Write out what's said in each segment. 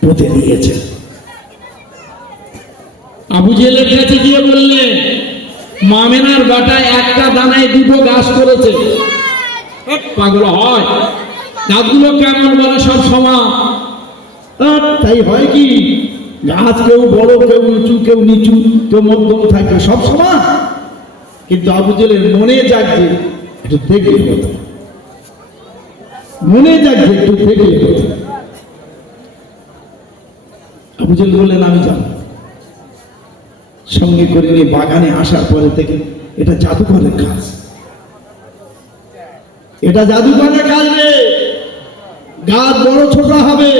পুঁতে দিয়েছে আবু জেলের কাছে গিয়ে বললেন মামেনার বাটায় একটা দানায় দুটো গাছ করেছে। পাগল হয়। গাছগুলো কেমন বলে সব সমান তাই হয় কি? গাছ কেউ বড়, কেউ উঁচু, কেউ নিচু, কেউ মধ্যম থাকে সব সমান কিন্তু আবু জেলের মনে জাগছে, একটু দেখলে মনে জাগছে, একটু দেখলে হতো জেল বললেন, আমি যাব। সঙ্গে করে নিয়ে বাগানে আসার পরে থেকে এটা জাদুঘরের কাজ। এটা জাদুঘরের কাজ রে। গাছ বড়, ছোট হবে।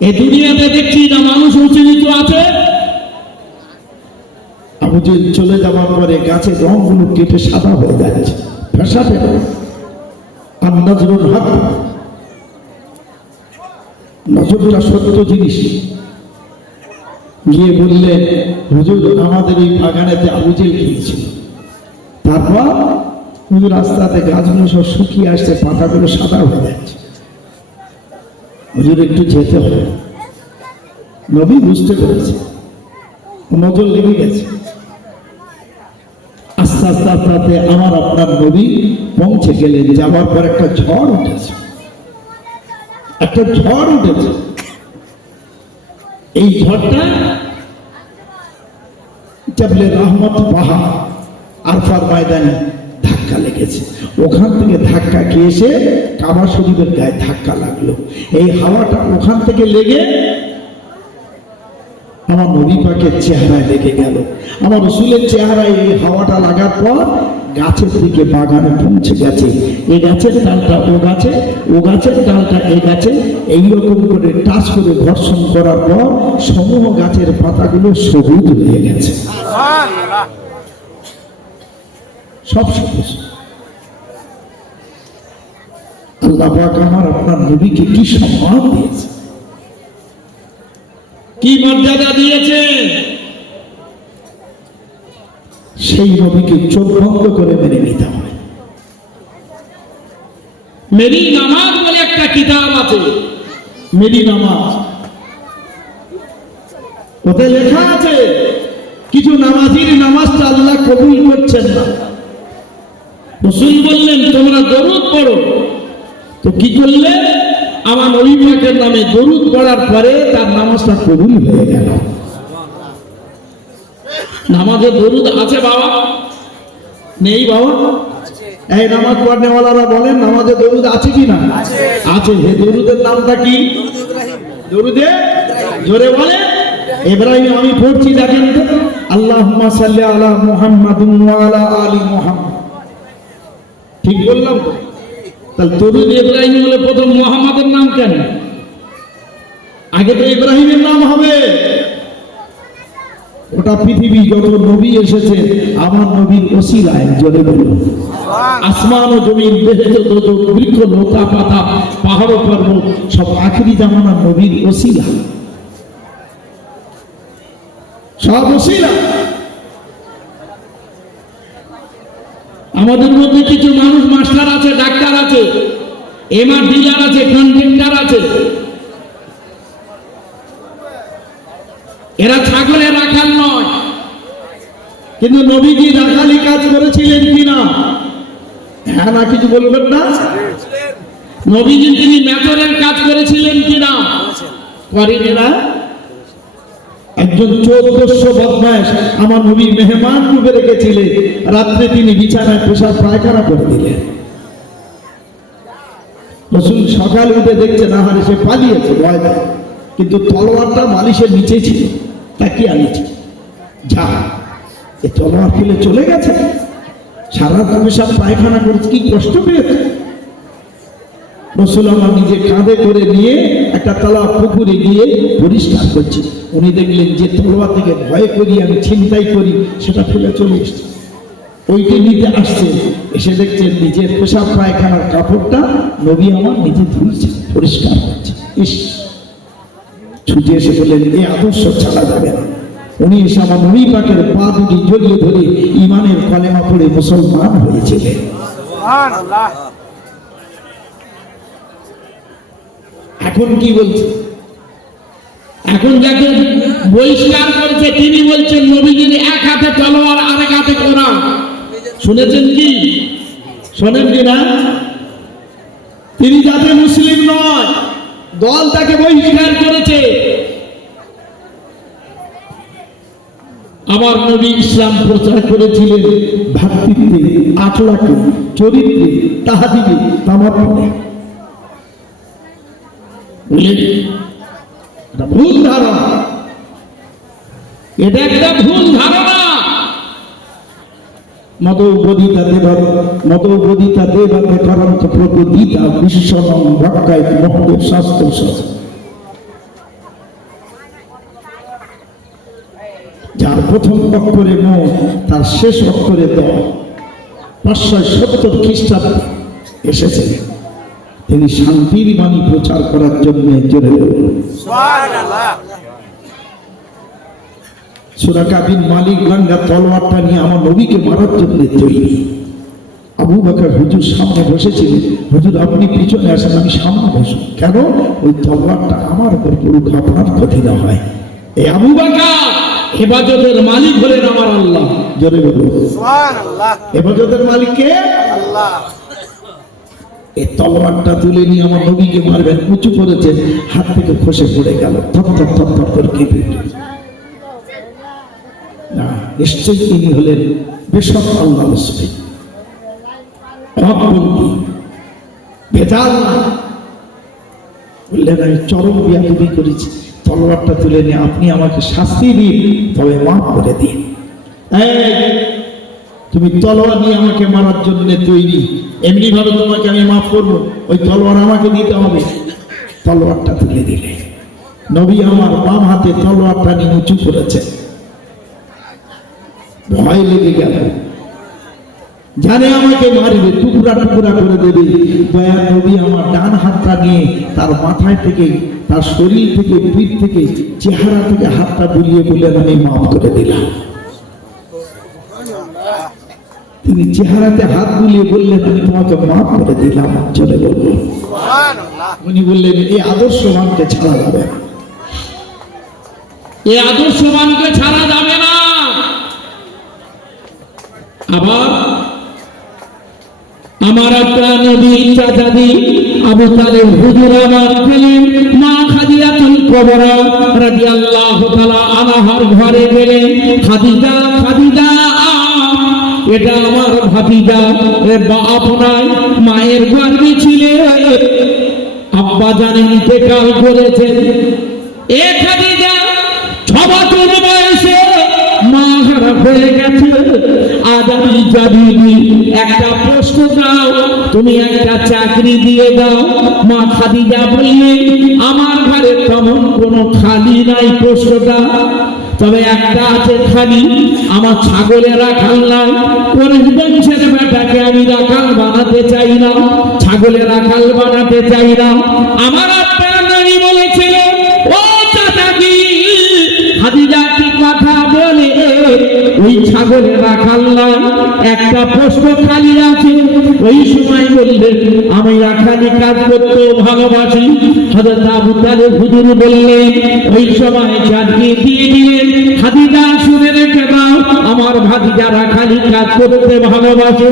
এ দুনিয়াতে দেখছি না মানুষ উঁচু নিচু আছে। আবু জেল চলে যাওয়ার পরে গাছের রঙগুলো কেটে সাদা হয়ে যাচ্ছে ফেসাতে আর নজরুল হক নজরটা সত্য জিনিস। গিয়ে বললে, হুজুর, আমাদের এই বাগানেতে আবু জেল গিয়েছিল তারপর হুজুর রাস্তাতে গাছগুলো সব শুকিয়ে আসছে, পাতাগুলো সাদা হয়ে যাচ্ছে। হুজুর, একটু যেতে হবে। নবী বুঝতে পেরেছে। নজর লেগে গেছে। আস্তে আস্তে আস্তে আস্তে আমার আপনার নবী পৌঁছে গেলেন। যাওয়ার পর একটা ঝড় উঠেছে। একটা ঝড় উঠেছে। এই ঝড়টা চাপলে রহমত পাহাড় আরফার ময়দানে ধাক্কা লেগেছে। ওখান থেকে ধাক্কা খেয়ে এসে কাবা শরীফের গায়ে ধাক্কা লাগল। এই হাওয়াটা ওখান থেকে লেগে আমার নবী পাকের চেহারায় লেগে গেল। আমার রসুলের চেহারায় এই হাওয়াটা লাগার পর গাছের দিকে বাগানে পৌঁছে গেছে। এ গাছের ডালটা ও গাছে, ও গাছের ডালটা এ গাছে। এইরকম করে টাচ করে ঘর্ষণ করার পর সমূহ গাছের পাতাগুলো সবুজ হয়ে গেছে। সব সবুজ। আল্লাহ আমার আপনার নবীকে কি সম্মান দিয়েছে? কি মর্যাদা দিয়েছে? সেই নবীকে চোখ বন্ধ করে মেনে নিতে হবে। মেরি নামাজ বলে একটা কিতাব আছে। মেরি নামাজ। ওতে লেখা আছে কিছু নামাজির নামাজটা আল্লাহ কবুল করছেন না। রসুল বললেন তোমরা দরুদ পড়ো। তো কি করলে? আমার নবী নামে দরুদ পড়ার পরে তার নামাজটা কবুল হয়ে গেল। নামাজে দরুদ আছে বাবা? নেই বাবা? এই নামাজ পড়নেওয়ালারা বলেন, নামাজে দরুদ আছে কি না? আছে। হে দরুদের নামটা কি? দরুদে? জোরে বলে ইব্রাহিম আমি পড়ছি, দেখেন। তো আল্লাহুম্মা সাল্লি আলা মুহাম্মাদিন আলা আলি ঠিক বললাম তো? তাহলে দরুদ ইব্রাহিম বলে প্রথম মোহাম্মদের নাম কেন? আগে তো ইব্রাহিমের নাম হবে। ওটা পৃথিবী যত নবী এসেছে আমার নবীর ওসিলায় জলে বলুন আসমান ও জমিন বৃক্ষ লতা পাতা পাহাড় পর্বত সব আখরি জামানার নবীর ওসিলা। সব ওসিলা। আমাদের মধ্যে কিছু মানুষ মাস্টার আছে, ডাক্তার আছে, এমআর ডিলার আছে কন্ট্রাক্টর আছে। এরা ছাগলে রাখাল নয়। কিন্তু নবীজি রাখালি কাজ করেছিলেন কিনা? হ্যাঁ না, কিছু বলবেন না? নবীজি তিনি মেথরের কাজ করেছিলেন কিনা? করেন এরা একজন চৌদ্দশো বদমাস আমার নবী মেহমান রূপে রেখেছিলেন রাত্রে তিনি বিছানায় পোশাক পায়খানা করে দিলেন রসুল সকালে উঠে দেখছে না হারে সে পালিয়েছে ভয় কিন্তু তলোয়ারটা মালিশের নিচে ছিল, তাকিয়ে আনিছে। যা, এ তলোয়ার ফেলে চলে গেছে। সারা পেশাব পায়খানা করেছে কি কষ্ট পেয়েছে? রসুল কাঁধে করে নিয়ে একটা তালা পুকুরে গিয়ে পরিষ্কার করছি। উনি দেখলেন যে থেকে ভয় করি, আমি ছিনতাই করি, সেটা ফেলে চলে এসছে। নিতে আসছে, এসে দেখছেন নিজের পায়খানার কাপড়টা নবী আমার নিজে ধুলছে, পরিষ্কার করছে। ইস! ছুটে এসে বললেন, এ আদর্শ ছাড়া যাবে না। উনি এসে আমার নবী পাকের পা দুটি জড়িয়ে ধরে ইমানের কলেমা পড়ে মুসলমান হয়েছিলেন। এখন কি বলছে? এখন যাকে বহিষ্কার করেছে, তিনি বলছেন, নবীজির এক হাতে তলোয়ার, আরেক হাতে কোরআন শুনেছেন কি? শোনেন কি না? তিনি যাতে মুসলিম নয়, দল তাকে বহিষ্কার করেছে। আমার নবী ইসলাম প্রচার করেছিলেন ভাতৃত্বে আখলাকে চরিত্রে তামাত্মে বুঝলেন এটা ভুল ধারণা। এটা একটা ভুল ধারণা। মদৌপদিতা দেব মদৌপদিতা দেবাতে করন্ত প্রকৃতিতা বিশ্বনং ভক্কায় মহদেব শাস্ত্র শাস্ত্র যার প্রথম অক্ষরে ম, তার শেষ অক্ষরে দ। পাঁচশো সত্তর খ্রিস্টাব্দে এসেছে। তিনি শান্তির বাণী প্রচার করার জন্য বলুন সুরাকাবিন মালিক গঙ্গা তলোয়ারটা নিয়ে আমার নবীকে মারার জন্য তৈরি আবু বাকর হুজুর সামনে বসেছিলেন। হুজুর আপনি পিছনে আসেন আমি সামনে বসুন কেন? ওই তলোয়ারটা আমার উপর পড়ুক আপনার ক্ষতি না হয়। এই আবু বাকর হেফাজতের মালিক হলেন আমার আল্লাহ। জোরে বলুন। হেফাজতের মালিককে এই তলোয়ারটা তুলে নিয়ে আমার নবীকে মারবেন, উঁচু করেছেন হাত থেকে খসে পড়ে গেল। থপ থপ থপ থপ করে কেঁপে তিনি হলেন বেশক আল্লাহ হকপন্থী ভেজাল। বললেন, আমি চরম বিয়াদবি করেছি। তলোয়ারটা তুলে নিয়ে আপনি আমাকে শাস্তি দিন, তবে মাফ করে দিন। তুমি তলোয়ার নিয়ে আমাকে মারার জন্য তৈরি। এমনি ভাবে তোমাকে আমি মাফ করব। ওই তলোয়ার আমাকে দিতে হবে। তলোয়ারটা তুলে দিলে। নবী আমার বাম হাতে তলোয়ারটা নিয়ে উঁচু করেছে। ভয় লেগে গেল। জানে আমাকে মারবে টুকরা টুকরা করে দেবে। দয়া নবী আমার ডান হাতটা নিয়ে তার মাথায় থেকে, তার শরীর থেকে, পিঠ থেকে, চেহারা থেকে হাতটা বুলিয়ে বললেন, আমি মাফ করে দিলাম। তিনি চেহারাতে হাত বুলিয়ে বললেন আমি তোমাকে মাফ করে দিলাম চলে বলল উনি বললেন এই আদর্শবানকে ছাড়া যাবে না। এই আদর্শবানকে ছাড়া যাবে না। আবার আমার একটা নবী চাচাদি আবু তালেব হুজুর আমার ছিলেন মা খাদিজাতুল কবরা রাদিয়াল্লাহু তাআলা আনহার ঘরে গেলেন। খাদিজা এটা আমার ভাতিজা। আপনার মায়ের গর্ভে ছিলেন আব্বা জানেন ইন্তেকাল করেছেন এ মা হয়ে গেছে। আজ জানিনি, একটা প্রশ্ন তুমি একটা চাকরি দিয়ে দাও। মা আমার ঘরে তেমন কোনো খালি নাই প্রশ্নটা। তবে একটা আছে খালি, আমার ছাগলেরা রাখাল নাই। কোন ছেলে বেটাকে আমি রাখাল বানাতে চাই না, ছাগলেরা খাল বানাতে চাই না। আমার ছাগলে রাখাল নাই একটা প্রশ্ন খালি আছে। ওই সময় বললেন আমি রাখালি কাজ করতে ভালোবাসি। হযরত আবু তালেব হুজুর বললেন ওই সময় চাকরি দিয়ে দিলেন হাদিজা শুনে রেখে দাও, আমার ভাতিজা রাখালি কাজ করতে ভালোবাসে।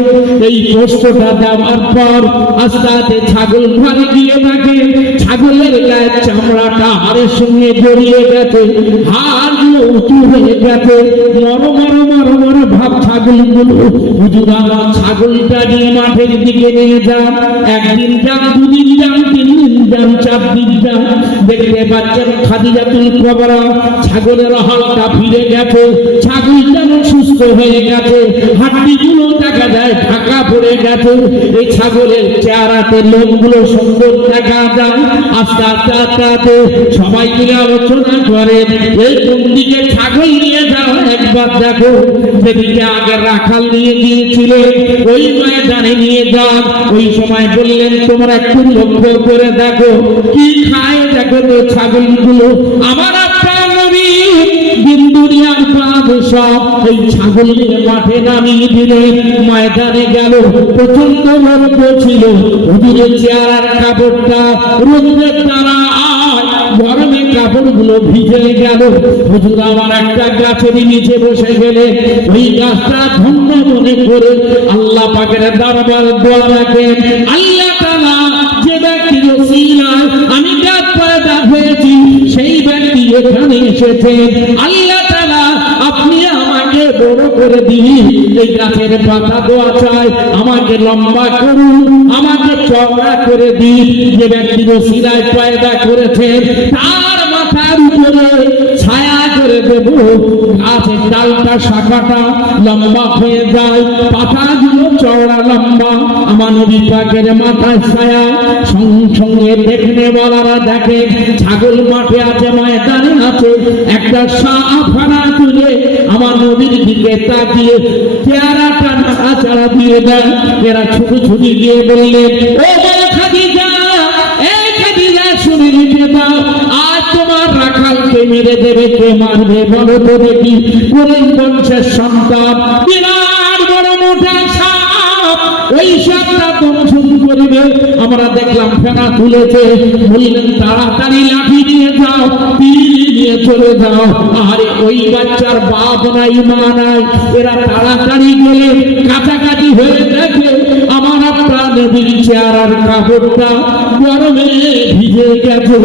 এই প্রশ্নটা দেওয়ার পর আস্তে আস্তে ছাগল ঘরে গিয়ে থাকে ছাগলের গায়ের চামড়াটা হাড়ের সঙ্গে জড়িয়ে গেছে। হাড়গুলো উঁচু হয়ে গেছে। মর মর মর মর ভাব ছাগলগুলো। হুজুর আমার ছাগলটা নিয়ে মাঠের দিকে নিয়ে যান একদিন যান দুদিন দেখতে পাচ্ছেন খাদিজাতুল কবরা। ছাগলের হালটা ফিরে গেছে। ছাগল যেন সুস্থ হয়ে গেছে। দেখা যায় ঢাকা পড়ে গেছে। এই ছাগলের চেহারাতে লোমগুলো সুন্দর দেখা যায়। আস্তে আস্তে আস্তে আস্তে সবাই মিলে আলোচনা করে এই দিকে ছাগল নিয়ে যাও? একবার দেখো যেদিকে আগে রাখাল নিয়ে গিয়েছিলে, ওই ময়দানে নিয়ে যাও। ওই সময় বললেন, তোমরা একটু লক্ষ্য করে দেখো, কি খায় দেখো তো ছাগলগুলো? আমার ছাগলের মাঠে নামিয়ে দিলেন ময়দানে গেল। প্রচণ্ড গর্ব ছিল। চেহারার কাপড়টা রোদ্রের দ্বারা কাপড়গুলো ভিজে গেল। হুজুর আমার একটা গাছের নিচে বসে গেলে, ওই গাছটা ধন্য মনে করে আল্লাহ পাকের দরবার দোয়া রাখেন। আল্লাহ তাআলা যে ব্যক্তির ওসিলায় আমি গাছ পয়দা হয়েছি, সেই ব্যক্তি এখানে এসেছে। আল্লাহ তাআলা আপনি আমাকে বড় করে দিন। এই গাছের পাতা দোয়া চাই, আমাকে লম্বা করুন, আমাকে চওড়া করে দিন। যে ব্যক্তি ওসিলায় পয়দা করেছে তার করে দেব গাছের ডালটা আমার নবী পাকের মাথায় ছায়া। সঙ্গে দেখে, ছাগল মাঠে আছে, ময়দানে আছে, একটা সাফানা তুলে আমার নবীর দিকে তাকিয়ে চেহারাটা নাড়াচাড়া দিয়ে দেয়। এরা ছোট ছুটি দিয়ে বললেন ও খাদিজা এই খাদিজা শুনে নিতে দাও রাখালকে মেরে দেবে, কে মারবে বলো তো দেখি। কোন বংশের সন্তান, বিরাট বড় মোটা সাপ। ওই সাপটা দংশন করবে? আমরা দেখলাম ফেনা তুলেছে। বললেন, তাড়াতাড়ি লাঠি নিয়ে যাও তীর নিয়ে চলে যাও। আরে, ওই বাচ্চার বাপ নাই, মা নাই। এরা তাড়াতাড়ি গেলে কাছাকাছি হয়ে দেখে নদীর চেয়ারার কাপড়টা, গরমে ভিজে গেছে।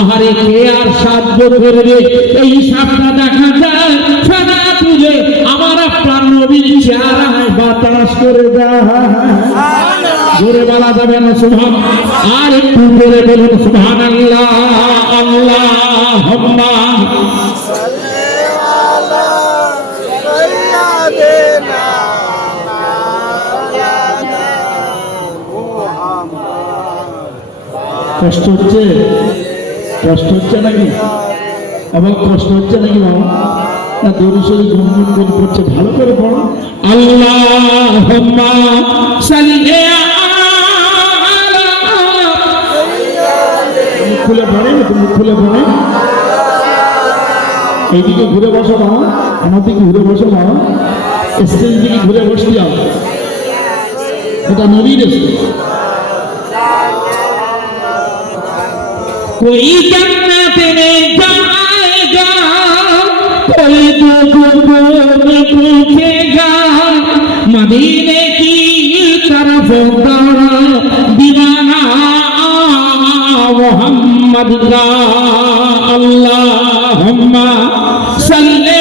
আহারে, কে আর সাহায্য করবে? এই সাপটা দেখা যায় সাদা তুলে আমার আপনার নবীর চেয়ারায় বাতাস করে দেয়। জোরে বলা যাবে না সুভান আর একটু জোরে বলুন সুভান আল্লাহ আল্লাহ হম্মা সাল্লাল্লাহু কষ্ট হচ্ছে? কষ্ট হচ্ছে নাকি? আবার কষ্ট হচ্ছে নাকি বাবা? না দরু শরীর গুনগুন করে করছে ভালো করে পড়ো। আল্লাহ খুলে পড়ে মুখ খুলে পড়ে। এইদিকে ঘুরে বসো মা আমার দিকে ঘুরে বসো মা স্টেজ দিকে ঘুরে বসতে যাও। এটা নবীর স্টেজ। कोई जन्नत में जाएगा कोई दुख को में पूछेगा मदीने की तरफ दौड़ा दीवाना मोहम्मद का अल्लाहुम्मा सल्ले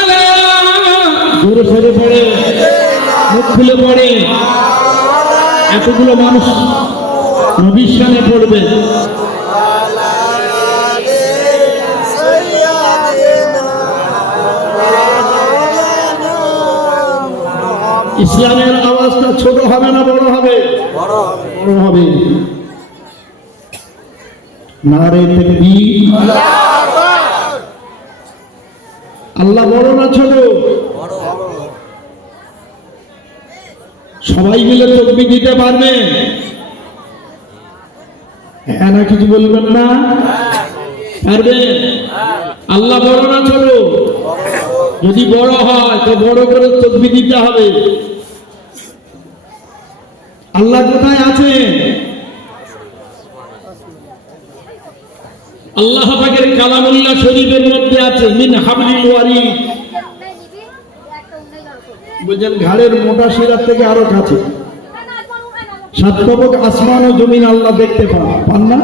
अला জোরে সরে পড়ে মুখ খুলে পড়ে এতগুলো মানুষ সামনে পড়বে। ইসলামের আওয়াজটা ছোট হবে না বড় হবে? বড় হবে। নারে আল্লাহ বড় না ছোট? সবাই মিলে তকবি দিতে পারবে? হ্যাঁ কিছু বলবেন না? আল্লাহ বড় না ছোট? যদি বড় হয়, তো বড় করে তকবি দিতে হবে। আল্লাহ কোথায় আছে আল্লাহ পাকের কালামুল্লাহ শরীফের মধ্যে আছে, মিন উন্নয় দরকার বলছেন, ঘাড়ের মোটা শিরার থেকে আরও কাছে। উন্নয় সাত তবক আসমান ও জমিন আল্লাহ দেখতে পান। পান না?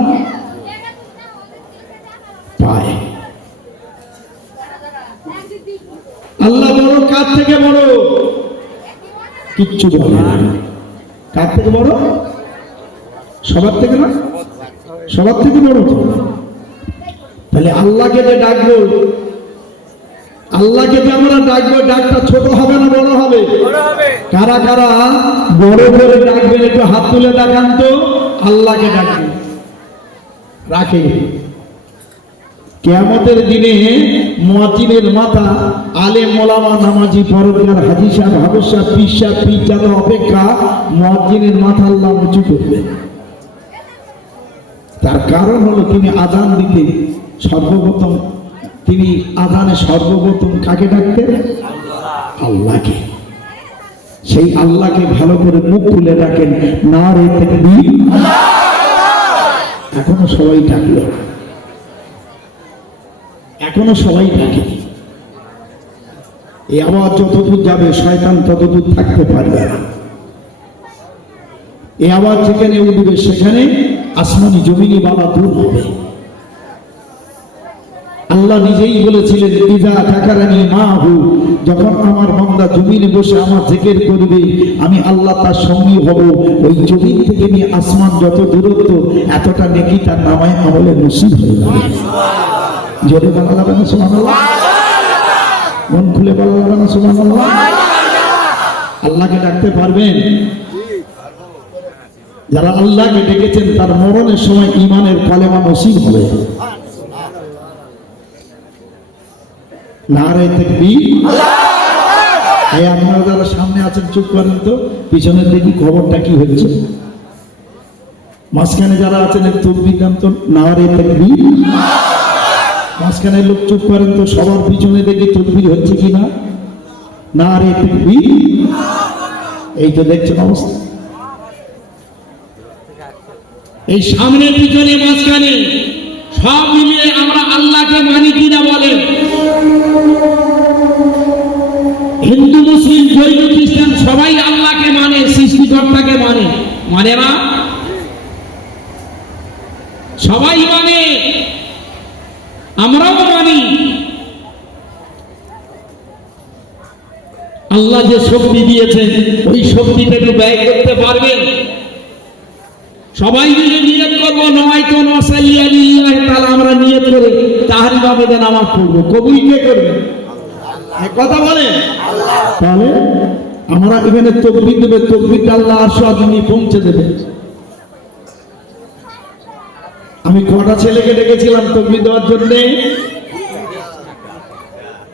আল্লাহ বড় কার থেকে বড় কিচ্ছু বলে কার থেকে বড় সবার থেকে না? সবার থেকে বড় তো। তাহলে আল্লাহকে যে ডাকবো আল্লাহকে যে আমরা ডাকবো ডাকটা ছোট হবে না বড় হবে? কারা কারা? বড় করে ডাকবেন একটু হাত তুলে দেখান তো। আল্লাহকে ডাকবেন। রাখে। কেয়ামতের দিনে মুয়াজ্জিনের মাথা আলে মোলামা নামাজি পরকার হাজি সাহেব হাবুস সাহেব পীর সাহেব পীর জাদা অপেক্ষা মুয়াজ্জিনের মাথা আল্লাহ উঁচু করবে। তার কারণ হলো তিনি আজান দিতে সর্বপ্রথম তিনি আজানে সর্বপ্রথম কাকে ডাকতেন? আল্লাহকে। সেই আল্লাহকে ভালো করে মুখ খুলে ডাকেন, না রে এখনও সবাই ডাকলো। এখনও সবাই ডাকেনি এই আওয়াজ যতদূর যাবে, শয়তান ততদূর থাকতে পারবে না। এই আওয়াজ যেখানে উঠবে, সেখানে আসমানি জমিনি বাবা দূর হবে। আল্লাহ নিজেই বলেছিলেন ইজা জাকারানি মাহু যখন আমার বান্দা জমিনে বসে আমার জিকির করবে, আমি আল্লাহ তার সঙ্গী হব। ওই জমিন থেকে নিয়ে আসমান যত দূরত্ব, এতটা নেকি তার নামায় আমলে নসিব হয়ে যাবে। জোরে বলা যাবে না, সুবহানাল্লাহ? মন খুলে বলা যাবে না আল্লাহকে ডাকতে পারবেন? যারা আল্লাহকে ডেকেছেন, তার মরণের সময় ইমানের কলেমা নসিব হবে। নারে তাকবীর এই আপনারা যারা সামনে আছেন চুপ করেন তো। পিছনের দেখি খবরটা কি হচ্ছে মাঝখানে যারা আছেন তকবির গান তো নারে তাকবীর মাঝখানে লোক চুপ করেন তো সবার পিছনে দেখি তকবির হচ্ছে কি না নারে তাকবীর এই তো দেখছেন অবস্থা। এই সামনে পিছনে মাঝখানে সব মিলিয়ে আমরা আল্লাহকে মানি কিনা বলেন হিন্দু, মুসলিম, জৈন, খ্রিস্টান সবাই আল্লাহকে মানে সৃষ্টিকর্তাকে মানে। মানে না? সবাই মানে। আমরাও মানি। আল্লাহ যে শক্তি দিয়েছেন, ওই শক্তিটা একটু ব্যয় করতে পারবেন। সবাই মিলে নিয়ত করব নয় তো নসাইয়া লিল্লাহি তাআলা আমরা নিয়ত করে। তাহারি আবেদন আমার করব কবুল কে করবে? কথা বলে তাহলে আমরা এখানে তকবির দেবে তকবিরটা আল্লাহ আর সজনী পৌঁছে দেবে। আমি কটা ছেলেকে ডেকেছিলাম তকবির দেওয়ার জন্য?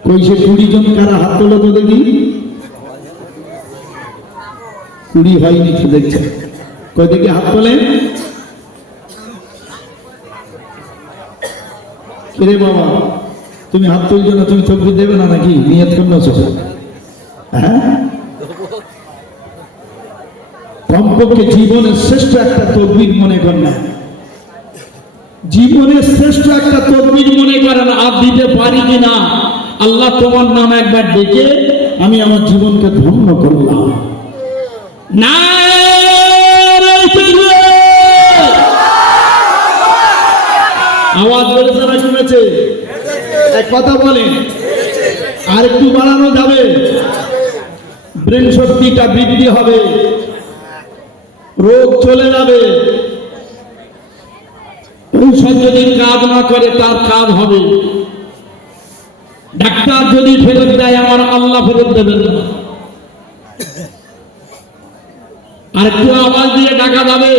কই সে কুড়ি জন কারা হাত তোলো তো দেখি? কুড়ি হয়নি দেখছে কই দেখি হাত তোলে কিরে বাবা, তুমি হাত তুলছো না, তুমি তকবির দেবে না নাকি? নিয়ত করল হ্যাঁ? কমপক্ষে জীবনের শ্রেষ্ঠ একটা তকবির মনে কর না। জীবনের শ্রেষ্ঠ একটা তকবির মনে করেন, আর দিতে পারি কি না? আল্লাহ তোমার নাম একবার ডেকে আমি আমার জীবনকে ধন্য করলাম। না আওয়াজ বেড়েছে না কমেছে এক কথা বলেন আর একটু বাড়ানো যাবে। ব্রেন শক্তিটা বৃদ্ধি হবে। রোগ চলে যাবে। ঔষধ যদি কাজ না করে, তার কাজ হবে। ডাক্তার যদি ফেরত দেয়, আমার আল্লাহ ফেরত দেবেন না। আর একটু আওয়াজ দিয়ে ডাকা যাবে।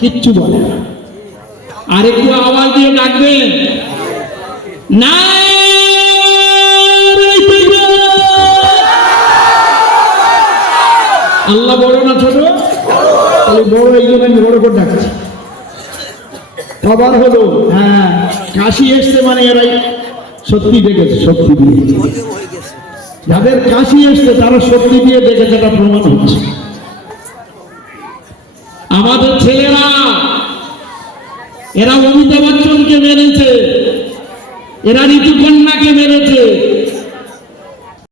কিচ্ছু বলে না। আর একটু আওয়াজ দিয়ে ডাকবেন। না আল্লাহ বড় না ছোট? বড় এই জন্য আমি বড় করে ডাকছি। খবর হলো হ্যাঁ কাশি এসছে মানে এরাই সত্যি দেখেছে সত্যি দিয়ে। যাদের কাশি এসছে, তারা সত্যি দিয়ে দেখেছে, এটা প্রমাণ হচ্ছে আমাদের ছেলেরা এরা অমিতাভ বচ্চনকে মেরেছে। এরা ঋতুকন্যাকে মেরেছে।